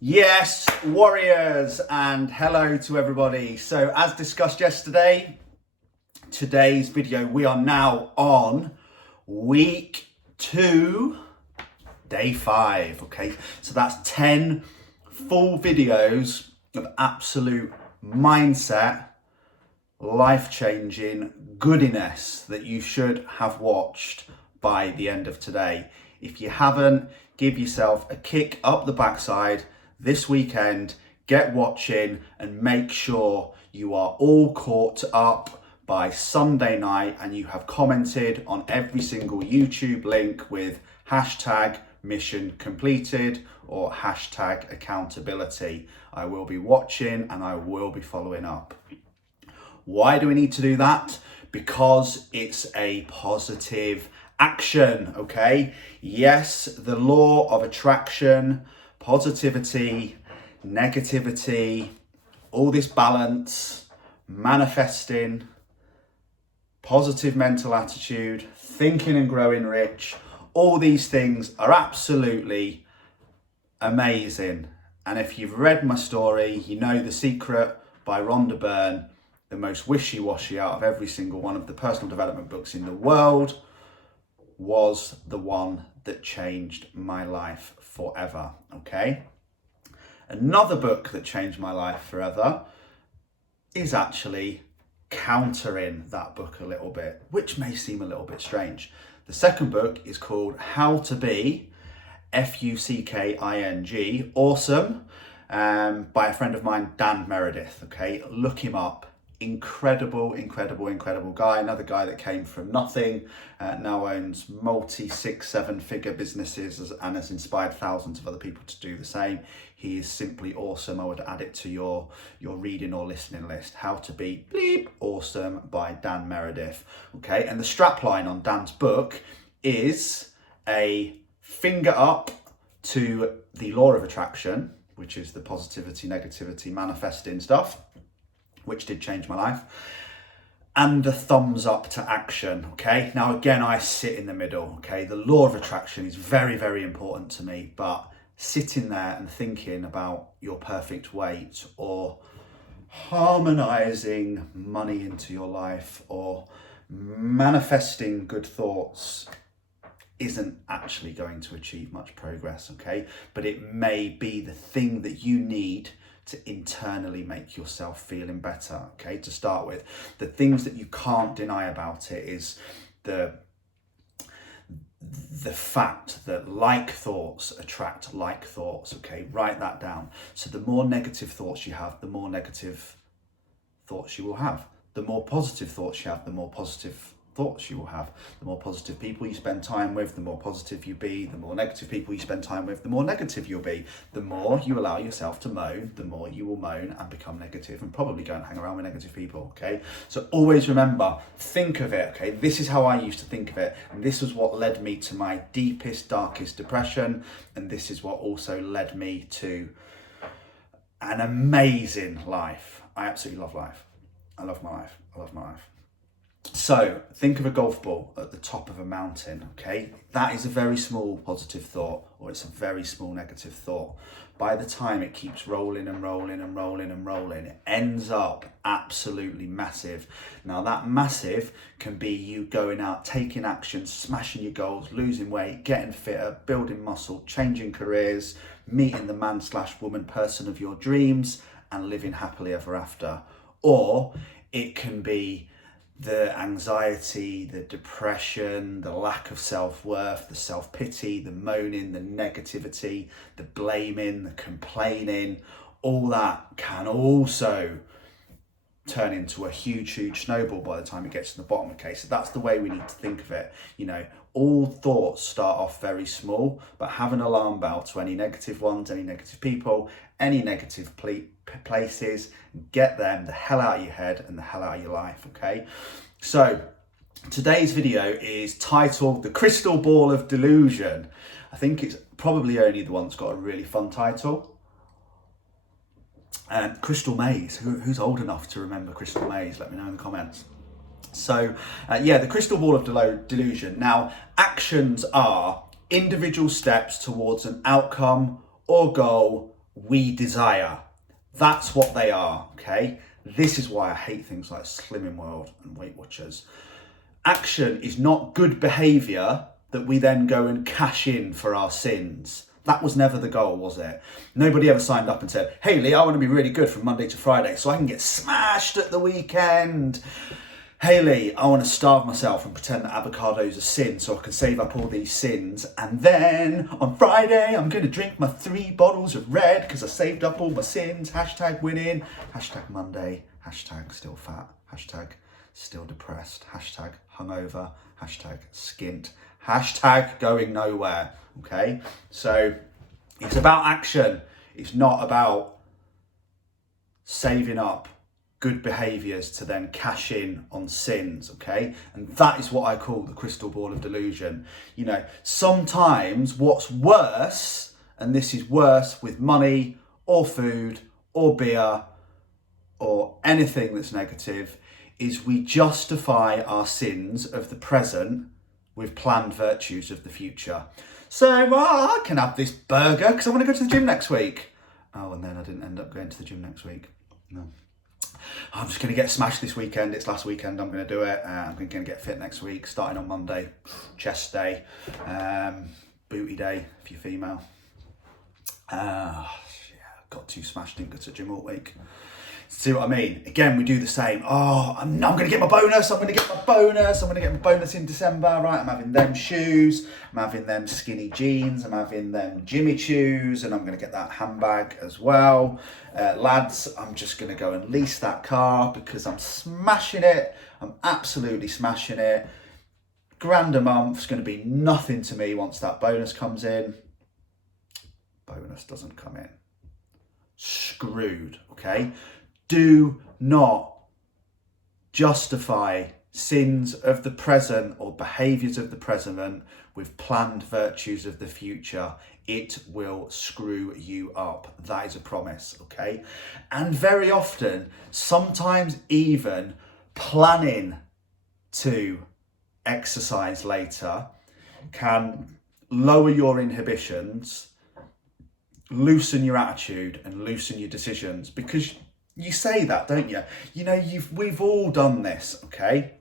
Yes, warriors, and hello to everybody. So as discussed yesterday, today's video, we are now on week 2, day 5, okay? So that's 10 full videos of absolute mindset, life-changing goodiness that you should have watched by the end of today. If you haven't, give yourself a kick up the backside this weekend, get watching, and make sure you are all caught up by Sunday night and you have commented on every single YouTube link with hashtag mission completed or hashtag accountability. I will be watching and I will be following up. Why do we need to do that? Because it's a positive action, okay? Yes, the law of attraction, positivity, negativity, all this balance, manifesting, positive mental attitude, thinking and growing rich, all these things are absolutely amazing. And if you've read my story, you know The Secret by Rhonda Byrne, the most wishy-washy out of every single one of the personal development books in the world, was the one that changed my life forever, okay? Another book that changed my life forever is actually countering that book a little bit, which may seem a little bit strange. The second book is called How to Be, F-U-C-K-I-N-G, awesome, by a friend of mine, Dan Meredith, okay? Look him up. Incredible guy. Another guy that came from nothing, now owns multi 6-7 figure businesses and has inspired thousands of other people to do the same. He is simply awesome. I would add it to your reading or listening list. How to Be Bleep Awesome by Dan Meredith. Okay, and the strapline on Dan's book is a finger up to the law of attraction, which is the positivity, negativity, manifesting stuff, which did change my life, and the thumbs up to action, okay? Now, again, I sit in the middle, okay? The law of attraction is very important to me, but sitting there and thinking about your perfect weight or harmonizing money into your life or manifesting good thoughts isn't actually going to achieve much progress, okay? But it may be the thing that you need to internally make yourself feeling better, okay? To start with, the things that you can't deny about it is the fact that like thoughts attract like thoughts, okay? Write that down. So the more negative thoughts you have, the more negative thoughts you will have. The more positive thoughts you have, the more positive thoughts you will have. The more positive people you spend time with, the more positive you be. The more negative people you spend time with, the more negative you'll be. The more you allow yourself to moan, the more you will moan and become negative and probably go and hang around with negative people, okay? So always remember, think of it, okay? This is how I used to think of it, and this was what led me to my deepest, darkest depression, and this is what also led me to an amazing life. I absolutely love life. I love my life. I love my life. So think of a golf ball at the top of a mountain, okay? That is a very small positive thought, or it's a very small negative thought. By the time it keeps rolling and rolling and rolling and rolling, it ends up absolutely massive. Now that massive can be you going out, taking action, smashing your goals, losing weight, getting fitter, building muscle, changing careers, meeting the man/woman person of your dreams, and living happily ever after. Or it can be the anxiety, the depression, the lack of self-worth, the self-pity, the moaning, the negativity, the blaming, the complaining, all that can also turn into a huge snowball by the time it gets to the bottom, okay? So that's the way we need to think of it. You know, all thoughts start off very small, but have an alarm bell to any negative ones, any negative people, any negative places. Get them the hell out of your head and the hell out of your life, okay? So today's video is titled The Crystal Ball of Delusion. I think it's probably only the one that's got a really fun title. Crystal Maze. Who's old enough to remember Crystal Maze? Let me know in the comments. So yeah, the Crystal Ball of Delusion. Now, actions are individual steps towards an outcome or goal we desire. That's what they are, okay? This is why I hate things like Slimming World and Weight Watchers. Action is not good behaviour that we then go and cash in for our sins. That was never the goal, was it? Nobody ever signed up and said, hey Lee, I want to be really good from Monday to Friday so I can get smashed at the weekend. Hey Lee, I want to starve myself and pretend that avocado's a sin so I can save up all these sins. And then on Friday, I'm going to drink my 3 bottles of red because I saved up all my sins. Hashtag winning. Hashtag Monday. Hashtag still fat. Hashtag still depressed. Hashtag hungover. Hashtag skint. Hashtag going nowhere. Okay? So it's about action. It's not about saving up good behaviours to then cash in on sins, okay? And that is what I call the crystal ball of delusion. You know, sometimes what's worse, and this is worse with money or food or beer or anything that's negative, is we justify our sins of the present with planned virtues of the future. So, I can have this burger because I want to go to the gym next week. Oh, and then I didn't end up going to the gym next week. No. I'm just going to get smashed this weekend. It's last weekend. I'm going to do it. I'm going to get fit next week, starting on Monday. Chest day, booty day if you're female. Got too smashed, didn't go to the gym all week. See what I mean? Again, we do the same. Oh, I'm going to get my bonus. I'm going to get my bonus in December. Right, I'm having them shoes. I'm having them skinny jeans. I'm having them Jimmy shoes. And I'm going to get that handbag as well. Lads, I'm just going to go and lease that car because I'm smashing it. I'm absolutely smashing it. £1,000 a month's going to be nothing to me once that bonus comes in. Bonus doesn't come in. Screwed, okay? Do not justify sins of the present or behaviours of the present with planned virtues of the future. It will screw you up. That is a promise, okay? And very often, sometimes even planning to exercise later can lower your inhibitions, loosen your attitude and loosen your decisions, because you say that, don't you? You know, we've all done this, okay?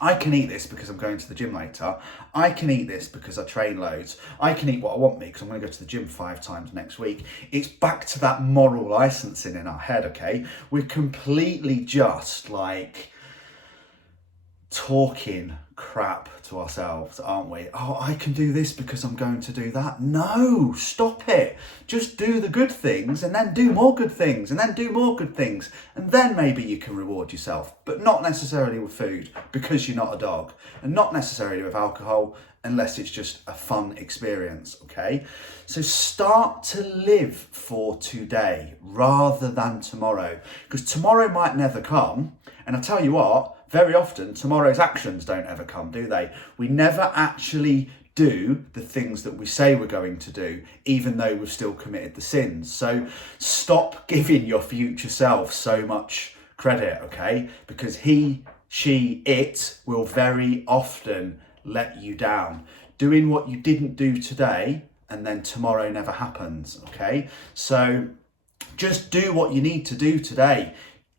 I can eat this because I'm going to the gym later. I can eat this because I train loads. I can eat what I want me because I'm going to go to the gym 5 times next week. It's back to that moral licensing in our head, okay? We're completely just like talking crap to ourselves, aren't we? Oh, I can do this because I'm going to do that. No, stop it. Just do the good things and then do more good things and then do more good things. And then maybe you can reward yourself, but not necessarily with food because you're not a dog, and not necessarily with alcohol unless it's just a fun experience, okay? So start to live for today rather than tomorrow, because tomorrow might never come. And I tell you what, very often tomorrow's actions don't ever come, do they? We never actually do the things that we say we're going to do, even though we've still committed the sins. So stop giving your future self so much credit, okay? Because he, she, it will very often let you down. Doing what you didn't do today and then tomorrow never happens, okay? So just do what you need to do today.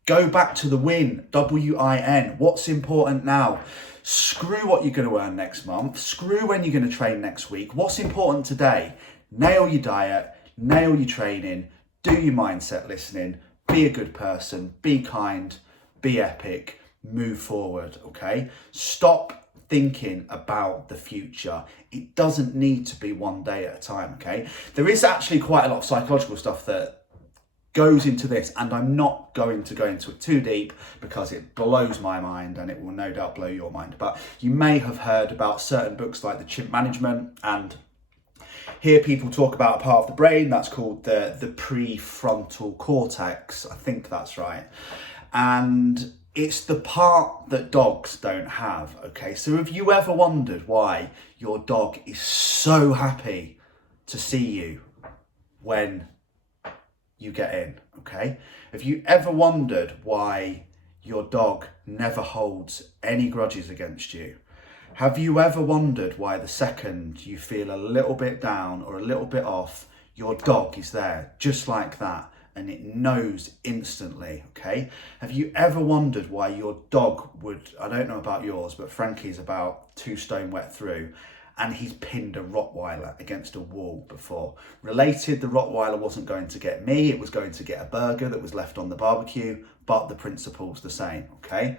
Go back to the win, W-I-N. What's important now? Screw what you're going to earn next month. Screw when you're going to train next week. What's important today? Nail your diet, nail your training, do your mindset listening, be a good person, be kind, be epic, move forward, okay? Stop thinking about the future. It doesn't need to be one day at a time, okay? There is actually quite a lot of psychological stuff that goes into this, and I'm not going to go into it too deep because it blows my mind and it will no doubt blow your mind. But you may have heard about certain books like the Chimp Management, and hear people talk about a part of the brain that's called the prefrontal cortex. I think that's right. And it's the part that dogs don't have, okay? So have you ever wondered why your dog is so happy to see you when you get in, okay? Have you ever wondered why your dog never holds any grudges against you? Have you ever wondered why the second you feel a little bit down or a little bit off, your dog is there just like that, and it knows instantly, okay? Have you ever wondered why your dog would, I don't know about yours, but Frankie's about 2 stone wet through, and he's pinned a Rottweiler against a wall before. Related, the Rottweiler wasn't going to get me, it was going to get a burger that was left on the barbecue, but the principle's the same, okay?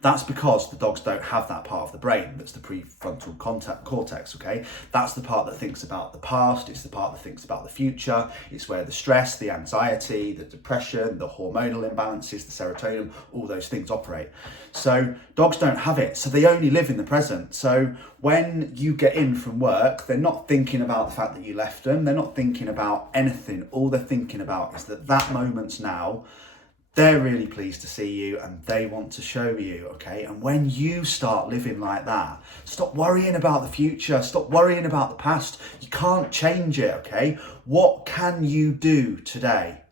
That's because the dogs don't have that part of the brain that's the prefrontal cortex, okay? That's the part that thinks about the past, it's the part that thinks about the future, it's where the stress, the anxiety, the depression, the hormonal imbalances, the serotonin, all those things operate. So dogs don't have it, so they only live in the present. So when you get in from work, they're not thinking about the fact that you left them, they're not thinking about anything. All they're thinking about is that moment's now. They're really pleased to see you and they want to show you, okay? And when you start living like that, stop worrying about the future, stop worrying about the past. You can't change it, okay? What can you do today?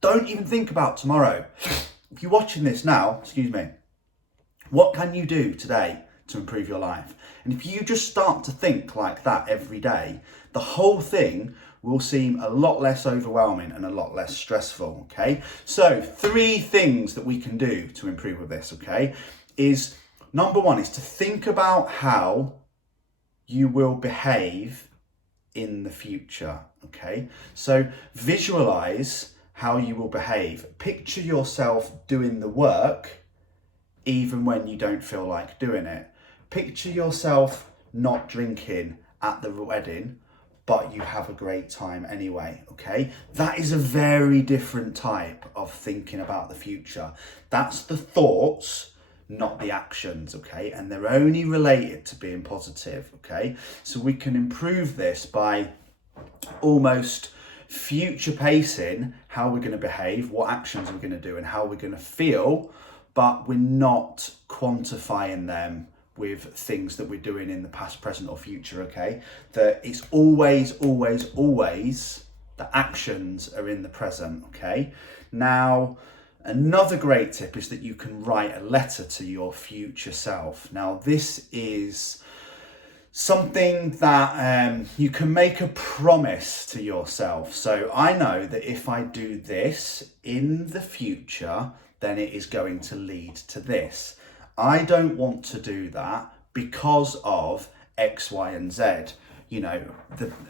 Don't even think about tomorrow. If you're watching this now, what can you do today to improve your life? And if you just start to think like that every day, the whole thing will seem a lot less overwhelming and a lot less stressful, okay? So 3 things that we can do to improve with this, okay, is number 1 is to think about how you will behave in the future, okay? So visualize how you will behave. Picture yourself doing the work even when you don't feel like doing it. Picture yourself not drinking at the wedding, but you have a great time anyway, okay? That is a very different type of thinking about the future. That's the thoughts, not the actions, okay? And they're only related to being positive, okay? So we can improve this by almost future pacing how we're going to behave, what actions we're going to do, and how we're going to feel, but we're not quantifying them with things that we're doing in the past, present, or future, okay? That it's always the actions are in the present, okay? Now, another great tip is that you can write a letter to your future self. Now, this is something that you can make a promise to yourself. So I know that if I do this in the future, then it is going to lead to this. I don't want to do that because of X, Y, and Z, you know,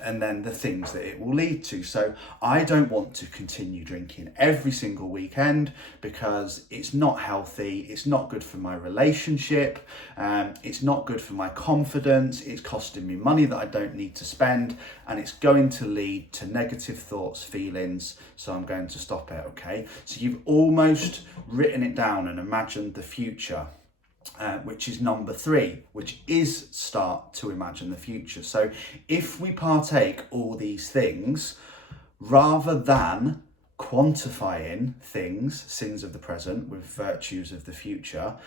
and then the things that it will lead to. So I don't want to continue drinking every single weekend because it's not healthy, it's not good for my relationship, it's not good for my confidence, it's costing me money that I don't need to spend, and it's going to lead to negative thoughts, feelings, so I'm going to stop it, okay? So you've almost written it down and imagined the future. Which is number 3, which is start to imagine the future. So if we partake all these things, rather than quantifying things, sins of the present with virtues of the future,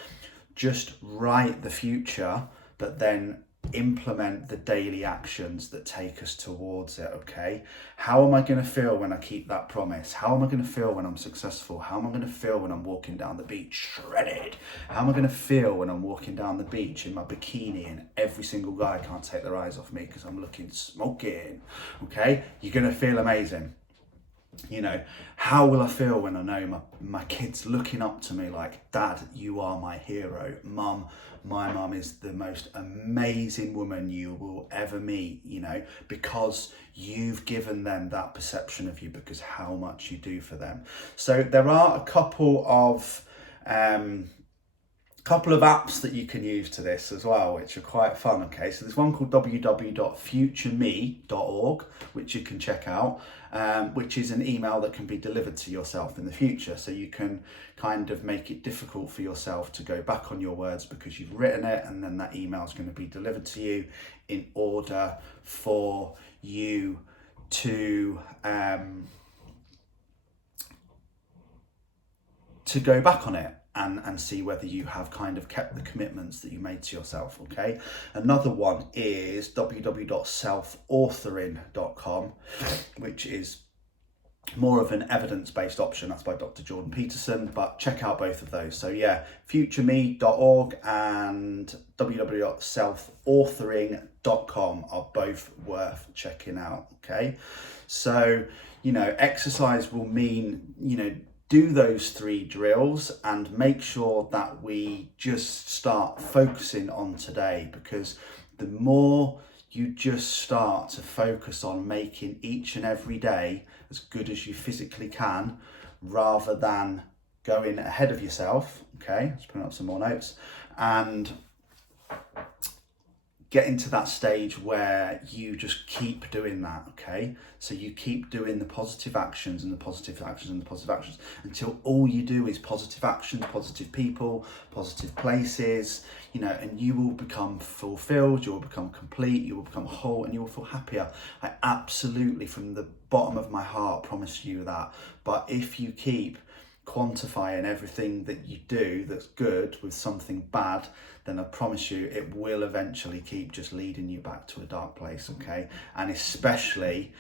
just write the future, but then implement the daily actions that take us towards it, okay? How am I going to feel when I keep that promise? How am I going to feel when I'm successful? How am I going to feel when I'm walking down the beach shredded? How am I going to feel when I'm walking down the beach in my bikini and every single guy can't take their eyes off me because I'm looking smoking, okay? You're going to feel amazing. You know, how will I feel when I know my kids looking up to me like, Dad, you are my hero. Mum, my mum is the most amazing woman you will ever meet, you know, because you've given them that perception of you because how much you do for them. So there are a couple of apps that you can use to this as well, which are quite fun, okay? So there's one called www.futureme.org, which you can check out, which is an email that can be delivered to yourself in the future. So you can kind of make it difficult for yourself to go back on your words because you've written it, and then that email is going to be delivered to you in order for you to go back on it. And see whether you have kind of kept the commitments that you made to yourself, okay? Another one is www.selfauthoring.com, which is more of an evidence-based option. That's by Dr. Jordan Peterson, but check out both of those. So yeah, futureme.org and www.selfauthoring.com. freeman.com are both worth checking out, okay? So, you know, exercise will mean, you know, do those 3 drills and make sure that we just start focusing on today, because the more you just start to focus on making each and every day as good as you physically can, rather than going ahead of yourself, okay? Let's put up some more notes and getting to that stage where you just keep doing that, okay? So you keep doing the positive actions and the positive actions and the positive actions until all you do is positive actions, positive people, positive places, you know, and you will become fulfilled, you will become complete, you will become whole, and you will feel happier. I absolutely, from the bottom of my heart, promise you that. But if you keep quantifying everything that you do that's good with something bad, then I promise you it will eventually keep just leading you back to a dark place, okay? And especially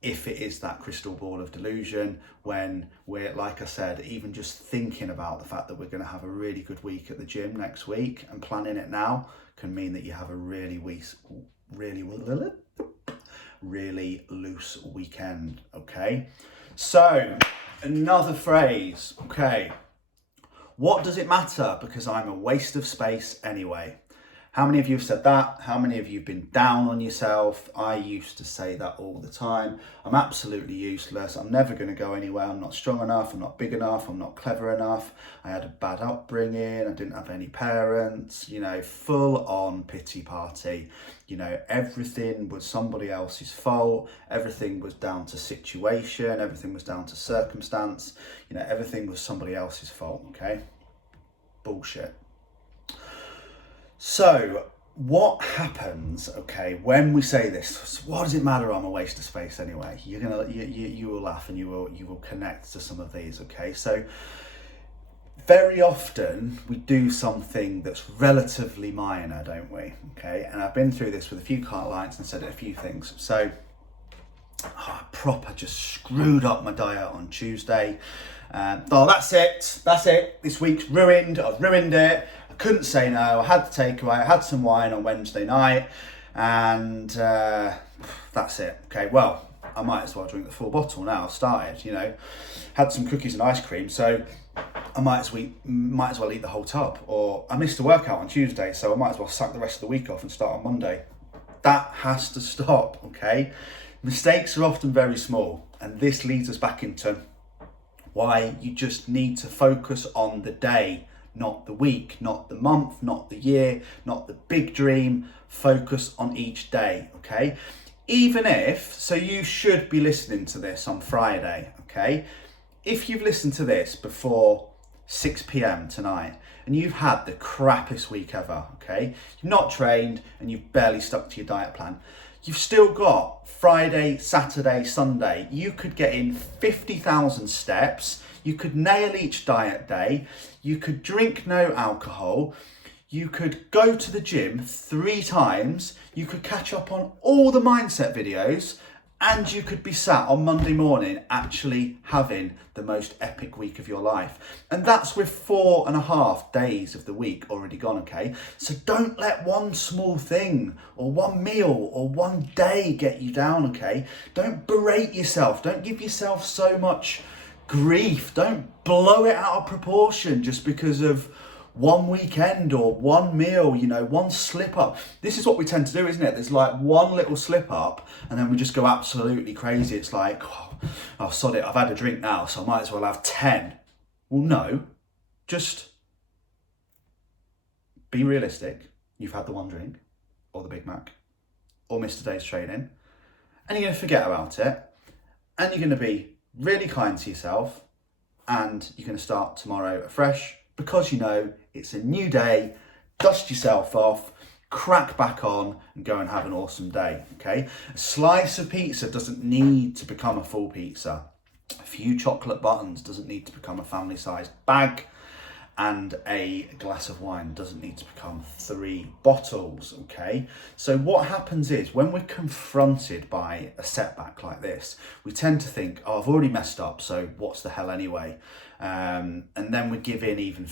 if it is that crystal ball of delusion, when we're, like I said, even just thinking about the fact that we're going to have a really good week at the gym next week and planning it now can mean that you have a really loose weekend, okay? So, another phrase, okay. What does it matter? Because I'm a waste of space anyway. How many of you have said that? How many of you have been down on yourself? I used to say that all the time. I'm absolutely useless. I'm never going to go anywhere. I'm not strong enough. I'm not big enough. I'm not clever enough. I had a bad upbringing. I didn't have any parents. You know, full on pity party. You know, everything was somebody else's fault. Everything was down to situation. Everything was down to circumstance. You know, everything was somebody else's fault, okay? Bullshit. So what happens, okay, when we say this? What does it matter? I'm a waste of space anyway. You will laugh and you will connect to some of these, okay? So very often we do something that's relatively minor, don't we? Okay, and I've been through this with a few clients and said a few things. So I just screwed up my diet on Tuesday. That's it. This week's ruined. I've ruined it. I couldn't say no. I had the takeaway. I had some wine on Wednesday night, and that's it. Okay, well, I might as well drink the full bottle now. I've started, you know, had some cookies and ice cream, so I might as well eat the whole tub. Or I missed a workout on Tuesday, so I might as well sack the rest of the week off and start on Monday. That has to stop, okay? Mistakes are often very small, and this leads us back into why you just need to focus on the day, not the week, not the month, not the year, not the big dream. Focus on each day, okay? Even if, so you should be listening to this on Friday, okay? If you've listened to this before 6 p.m. tonight and you've had the crappiest week ever, okay? You've not trained and you've barely stuck to your diet plan. You've still got Friday, Saturday, Sunday. You could get in 50,000 steps. You could nail each diet day. You could drink no alcohol. You could go to the gym 3 times. You could catch up on all the mindset videos. And you could be sat on Monday morning actually having the most epic week of your life. And that's with 4.5 days of the week already gone, okay? So don't let one small thing or one meal or one day get you down, okay? Don't berate yourself. Don't give yourself so much grief. Don't blow it out of proportion just because of one weekend or one meal, you know, one slip up. This is what we tend to do, isn't it? There's like one little slip up and then we just go absolutely crazy. It's like, oh, sod it, I've had a drink now, so I might as well have 10. Well, no, just be realistic. You've had the one drink or the Big Mac or missed a day's training and you're going to forget about it and you're going to be really kind to yourself and you're going to start tomorrow afresh. Because you know it's a new day, dust yourself off, crack back on and go and have an awesome day, okay? A slice of pizza doesn't need to become a full pizza. A few chocolate buttons doesn't need to become a family-sized bag. And a glass of wine doesn't need to become 3 bottles, okay? So what happens is when we're confronted by a setback like this, we tend to think, oh, I've already messed up, so what's the hell anyway? And then we give in even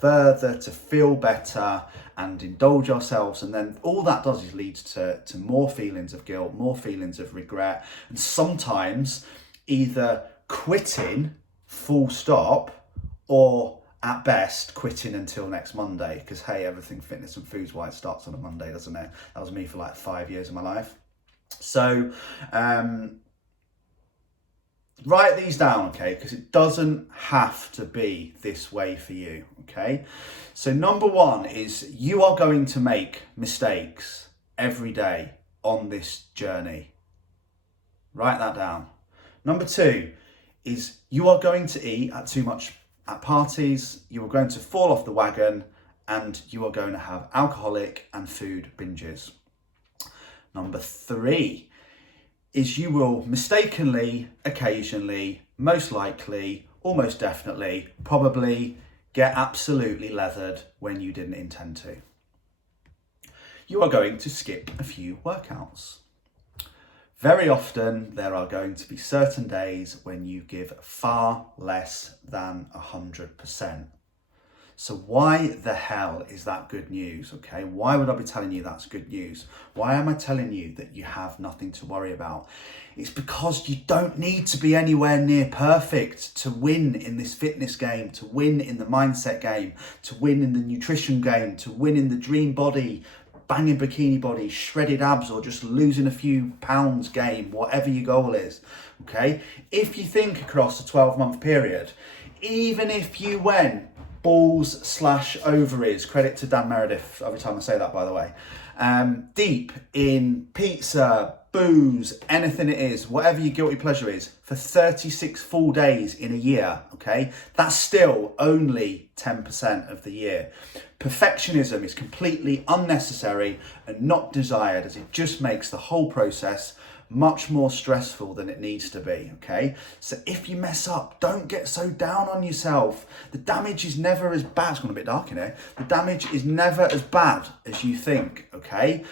further, to feel better and indulge ourselves. And then all that does is leads to more feelings of guilt, more feelings of regret, and sometimes either quitting full stop, or at best quitting until next Monday, because hey, everything fitness and foods wise starts on a Monday, doesn't it? That was me for like 5 years of my life. So write these down, okay, because it doesn't have to be this way for you, okay? So number one is you are going to make mistakes every day on this journey. Write that down. Number two is you are going to eat too much at parties, you are going to fall off the wagon, and you are going to have alcoholic and food binges. Number three is you will mistakenly, occasionally, most likely, almost definitely, probably get absolutely leathered when you didn't intend to. You are going to skip a few workouts. Very often there are going to be certain days when you give far less than 100%. So why the hell is that good news, okay? Why would I be telling you that's good news? Why am I telling you that you have nothing to worry about? It's because you don't need to be anywhere near perfect to win in this fitness game, to win in the mindset game, to win in the nutrition game, to win in the dream body, banging bikini body, shredded abs, or just losing a few pounds game, whatever your goal is, okay? If you think across a 12-month period, even if you went balls/ovaries, credit to Dan Meredith every time I say that, by the way, deep in pizza, booze, anything it is, whatever your guilty pleasure is, for 36 full days in a year, okay? That's still only 10% of the year. Perfectionism is completely unnecessary and not desired, as it just makes the whole process much more stressful than it needs to be, okay? So if you mess up, don't get so down on yourself. The damage is never as bad. It's gone a bit dark in here. The damage is never as bad as you think, okay?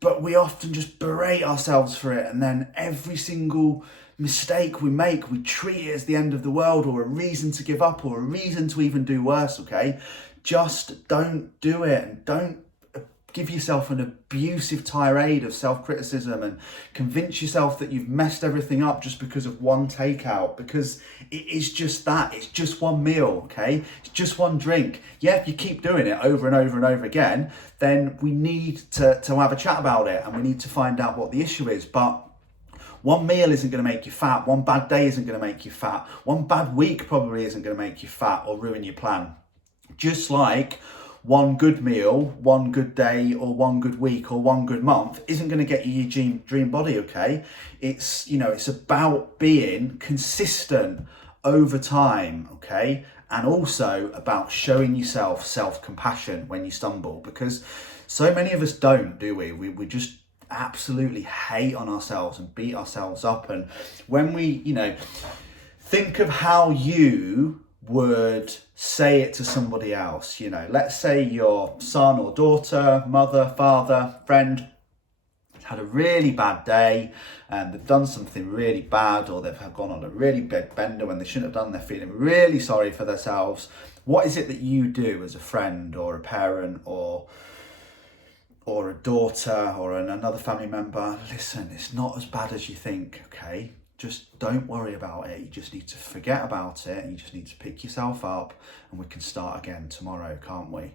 But we often just berate ourselves for it, and then every single mistake we make, we treat it as the end of the world, or a reason to give up, or a reason to even do worse, okay? Just don't do it, and don't give yourself an abusive tirade of self-criticism and convince yourself that you've messed everything up just because of one takeout, because it is just that. It's just one meal, okay? It's just one drink. Yeah, if you keep doing it over and over and over again, then we need to have a chat about it, and we need to find out what the issue is. But one meal isn't going to make you fat. One bad day isn't going to make you fat. One bad week probably isn't going to make you fat or ruin your plan. Just like one good meal, one good day, or one good week, or one good month isn't going to get you your dream body, okay? It's, you know, it's about being consistent over time, okay? And also about showing yourself self-compassion when you stumble, because so many of us don't, do we? We just absolutely hate on ourselves and beat ourselves up. And when we, you know, think of how you would say it to somebody else, you know, let's say your son or daughter, mother, father, friend had a really bad day and they've done something really bad, or they've gone on a really big bender when they shouldn't have done. They're feeling really sorry for themselves. What is it that you do as a friend or a parent or a daughter or another family member? Listen, it's not as bad as you think, okay? Just don't worry about it. You just need to forget about it, and you just need to pick yourself up, and we can start again tomorrow, can't we?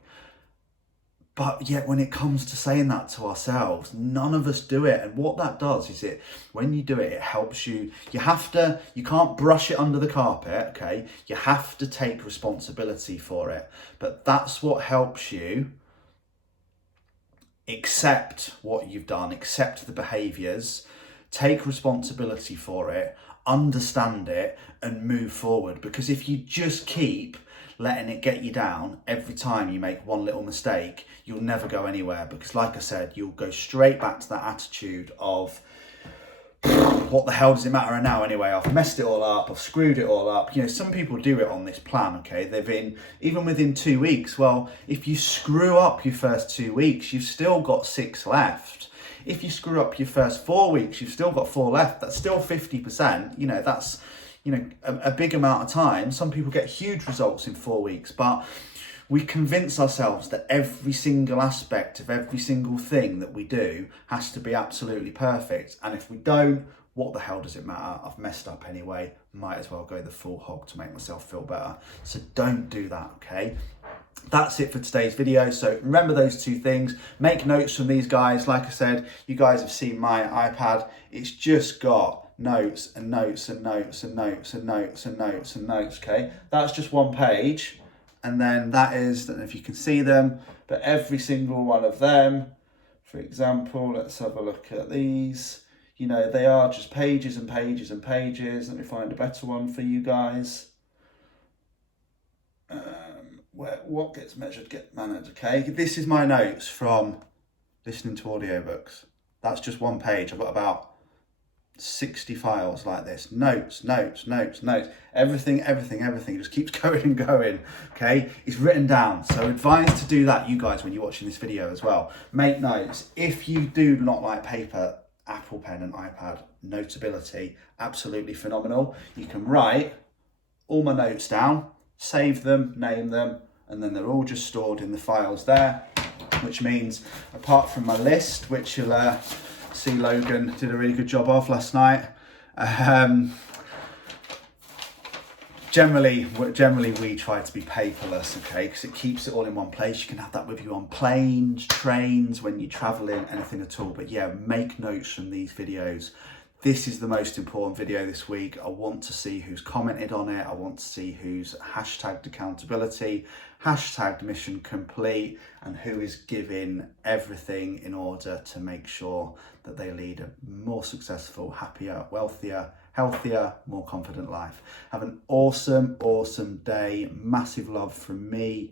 But yet when it comes to saying that to ourselves, none of us do it. And what that does is when you do it, it helps you. You can't brush it under the carpet, okay? You have to take responsibility for it. But that's what helps you accept what you've done, accept the behaviours, take responsibility for it, understand it, and move forward. Because if you just keep letting it get you down every time you make one little mistake, you'll never go anywhere. Because like I said, you'll go straight back to that attitude of, what the hell does it matter now anyway? I've messed it all up, I've screwed it all up. You know, some people do it on this plan, okay? Even within 2 weeks. Well, if you screw up your first 2 weeks, you've still got 6 left. If you screw up your first 4 weeks, you've still got 4 left. That's still 50%. You know, that's, you know, a big amount of time. Some people get huge results in 4 weeks, but we convince ourselves that every single aspect of every single thing that we do has to be absolutely perfect. And if we don't, what the hell does it matter? I've messed up anyway. Might as well go the full hog to make myself feel better. So don't do that, okay? That's it for today's video. So remember those two things. Make notes from these guys. Like I said, you guys have seen my iPad. It's just got notes and notes and notes and notes and notes and notes and notes, okay? That's just one page. And then that is, I don't know if you can see them, but every single one of them, for example, let's have a look at these. You know, they are just pages and pages and pages. Let me find a better one for you guys. Where what gets measured get managed, okay? This is my notes from listening to audiobooks. That's just one page. I've got about 60 files like this. Notes, notes, notes, notes. Everything, everything, everything just keeps going and going, okay? It's written down. So advise to do that, you guys, when you're watching this video as well. Make notes. If you do not like paper, Apple Pen and iPad, Notability, absolutely phenomenal. You can write all my notes down, save them, name them, and then they're all just stored in the files there, which means apart from my list, which you'll see Logan did a really good job of last night. Generally we try to be paperless, okay, because it keeps it all in one place. You can have that with you on planes, trains, when you're traveling, anything at all. But yeah, make notes from these videos. This is the most important video this week. I want to see who's commented on it. I want to see who's hashtagged accountability, hashtagged mission complete, and who is giving everything in order to make sure that they lead a more successful, happier, wealthier, healthier, more confident life. Have an awesome, awesome day. Massive love from me.